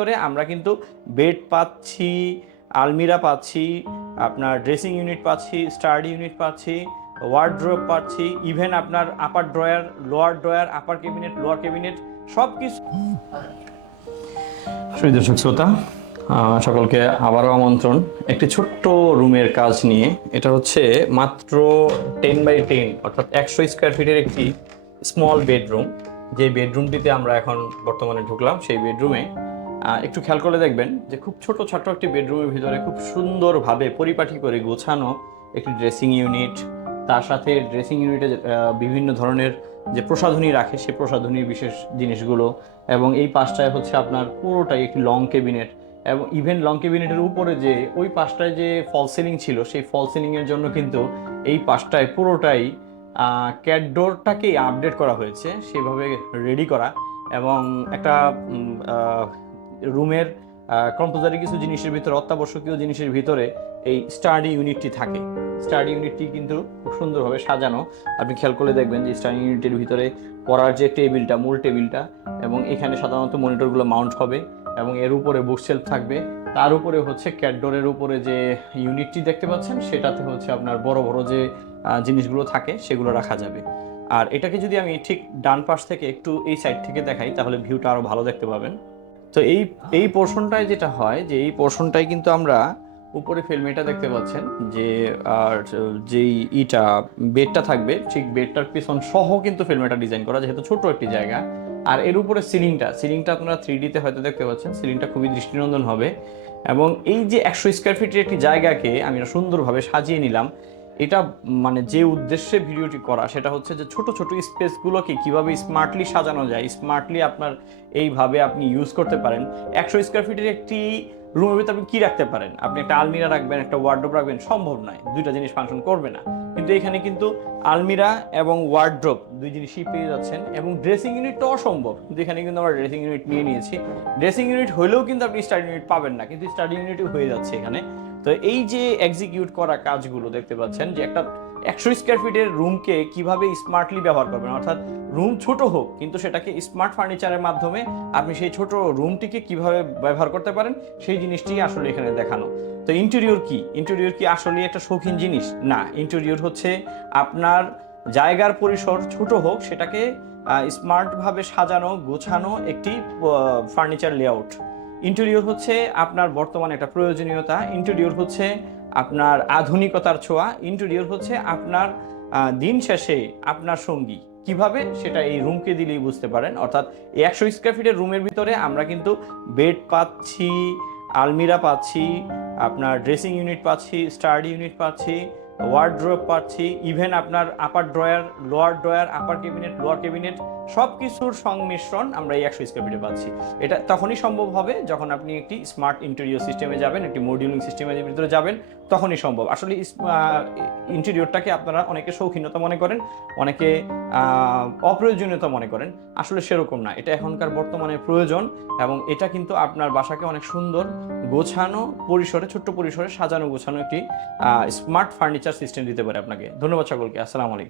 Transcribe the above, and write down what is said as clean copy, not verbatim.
ভিতরে আমরা কিন্তু বেড পাচ্ছি, আলমিরা পাচ্ছি, আপনার ড্রেসিং ইউনিট পাচ্ছি, স্টাডি ইউনিট পাচ্ছি, ওয়ার্ড্রোব পাচ্ছি, ইভেন আপনার আপার ড্রয়ার, লোয়ার ড্রয়ার, আপার ক্যাবিনেট, লোয়ার ক্যাবিনেট সব কিছু। দর্শক শ্রোতা, সকলকে আবারও আমন্ত্রণ একটি ছোট্ট রুমের কাজ নিয়ে। এটা হচ্ছে মাত্র 10x10 অর্থাৎ 100 স্কোয়ার ফিটের একটি স্মল বেডরুম। যে বেডরুমটিতে আমরা এখন বর্তমানে ঢুকলাম, সেই বেডরুমে একটু খেয়াল করে দেখবেন যে খুব ছোট একটি বেডরুমের ভিতরে খুব সুন্দরভাবে পরিপাটি করে গোছানো একটি ড্রেসিং ইউনিট, তার সাথে ড্রেসিং ইউনিটে বিভিন্ন ধরনের যে প্রসাধনী রাখে সেই প্রসাধনীর বিশেষ জিনিসগুলো, এবং এই পাশটায় হচ্ছে আপনার পুরোটাই একটি লং ক্যাবিনেট, এবং ইভেন লং ক্যাবিনেটের উপরে যে ওই পাশটায় যে ফল সিলিং ছিল সেই ফল সিলিংয়ের জন্য কিন্তু এই পাশটায় পুরোটাই ক্যাটডোরটাকেই আপডেট করা হয়েছে, সেভাবে রেডি করা। এবং একটা রুমের কম্পোজারি কিছু জিনিসের ভিতরে, অত্যাবশ্যকীয় জিনিসের ভিতরে এই স্টাডি ইউনিটটি থাকে। স্টাডি ইউনিটটি কিন্তু খুব সুন্দরভাবে সাজানো। আপনি খেয়াল করে দেখবেন যে স্টাডি ইউনিটের ভিতরে পড়ার যে টেবিলটা, মূল টেবিলটা, এবং এখানে সাধারণত মনিটরগুলো মাউন্ট হবে, এবং এর উপরে বুকশেলফ থাকবে। তার উপরে হচ্ছে ক্যাটডোরের উপরে যে ইউনিটটি দেখতে পাচ্ছেন সেটাতে হচ্ছে আপনার বড় বড় যে জিনিসগুলো থাকে সেগুলো রাখা যাবে। আর এটাকে যদি আমি ঠিক ডান পাশ থেকে একটু এই সাইড থেকে দেখাই তাহলে ভিউটা আরও ভালো দেখতে পাবেন। তো এই পোর্শনটায় যেটা হয় যে এই পোর্শনটায় কিন্তু আমরা উপরে ফিল্মেটা দেখতে পাচ্ছেন যে আর যেই বেডটা থাকবে ঠিক বেডটার পিছন সহ কিন্তু ফিল্মেটা ডিজাইন করা, যেহেতু ছোট একটি জায়গা। আর এর উপরে সিলিংটা আপনারা 3Dতে হয়তো দেখতে পাচ্ছেন, সিলিংটা খুবই দৃষ্টিনন্দন হবে। এবং এই যে 100 স্কোয়ার ফিটের একটি জায়গাকে আমি সুন্দরভাবে সাজিয়ে নিলাম, এটা মানে যে উদ্দেশ্যে ভিডিওটি করা সেটা হচ্ছে যে ছোট স্পেসগুলোকে কিভাবে স্মার্টলি সাজানো যায়, স্মার্টলি আপনার এইভাবে আপনি ইউজ করতে পারেন। 100 স্কোয়ার ফিটের একটি রুমের ভিতরে আপনি কি রাখতে পারেন? আপনি একটা আলমিরা রাখবেন, একটা ওয়ার্ড্রোব রাখবেন, সম্ভব নয়, দুইটা জিনিস ফাংশন করবে না। কিন্তু এখানে কিন্তু আলমিরা এবং ওয়ার্ড্রোব দুই জিনিসই পেয়ে যাচ্ছেন, এবং ড্রেসিং ইউনিটটাও সম্ভব, কিন্তু এখানে কিন্তু আমরা ড্রেসিং ইউনিট নিয়ে নিয়েছি। ড্রেসিং ইউনিট হলেও কিন্তু আপনি স্টাডি ইউনিট পাবেন না, কিন্তু স্টাডি ইউনিটও হয়ে যাচ্ছে এখানে। তো এই যে এক্সিকিউট করা কাজগুলো দেখতে পাচ্ছেন যে একটা 100 স্কোয়ার ফিটের রুমকে কিভাবে স্মার্টলি ব্যবহার করবেন, অর্থাৎ রুম ছোট হোক কিন্তু সেটাকে স্মার্ট ফার্নিচারের মাধ্যমে আপনি সেই ছোট রুমটিকে কিভাবে ব্যবহার করতে পারেন সেই জিনিসটি আসলে এখানে দেখানো। তো ইন্টেরিয়র কি আসলে একটা শৌখিন জিনিস? না, ইন্টেরিয়র হচ্ছে আপনার জায়গার পরিসর ছোট হোক সেটাকে স্মার্টভাবে সাজানো গোছানো একটি ফার্নিচার লেআউট। ইন্টেরিয়র হচ্ছে আপনার বর্তমানে একটা প্রয়োজনীয়তা, ইন্টেরিয়র হচ্ছে আপনার আধুনিকতার ছোঁয়া, ইন্টেরিয়র হচ্ছে আপনার দিন শেষে আপনার সঙ্গী। কিভাবে সেটা এই রুমকে দিলেই বুঝতে পারেন। অর্থাৎ 100 স্কোয়ার ফিটের রুমের ভিতরে আমরা কিন্তু বেড পাচ্ছি, আলমিরা পাচ্ছি, আপনার ড্রেসিং ইউনিট পাচ্ছি, স্টাডি ইউনিট পাচ্ছি, ওয়ার্ড্রোব পাচ্ছি, ইভেন আপনার আপার ড্রয়ার, লোয়ার ড্রয়ার, আপার ক্যাবিনেট, লোয়ার ক্যাবিনেট সব কিছুর সংমিশ্রণ আমরা এই 100 স্কোয়ার ফিটে পাচ্ছি। এটা তখনই সম্ভব হবে যখন আপনি একটি স্মার্ট ইন্টেরিয়র সিস্টেমে যাবেন, একটি মডিউলিং সিস্টেমের ভিতরে যাবেন, তখনই সম্ভব। আসলে ইন্টেরিয়রটাকে আপনারা অনেকে শৌখিনতা মনে করেন, অনেকে অপ্রয়োজনীয়তা মনে করেন, আসলে সেরকম না। এটা এখনকার বর্তমানে প্রয়োজন, এবং এটা কিন্তু আপনার বাসাকে অনেক সুন্দর গোছানো পরিসরে, ছোট্ট পরিসরে সাজানো গোছানো একটি স্মার্ট ফার্নিচার সিস্টেম দিতে পারে আপনাকে। ধন্যবাদ সকলকে। আসসালামু আলাইকুম।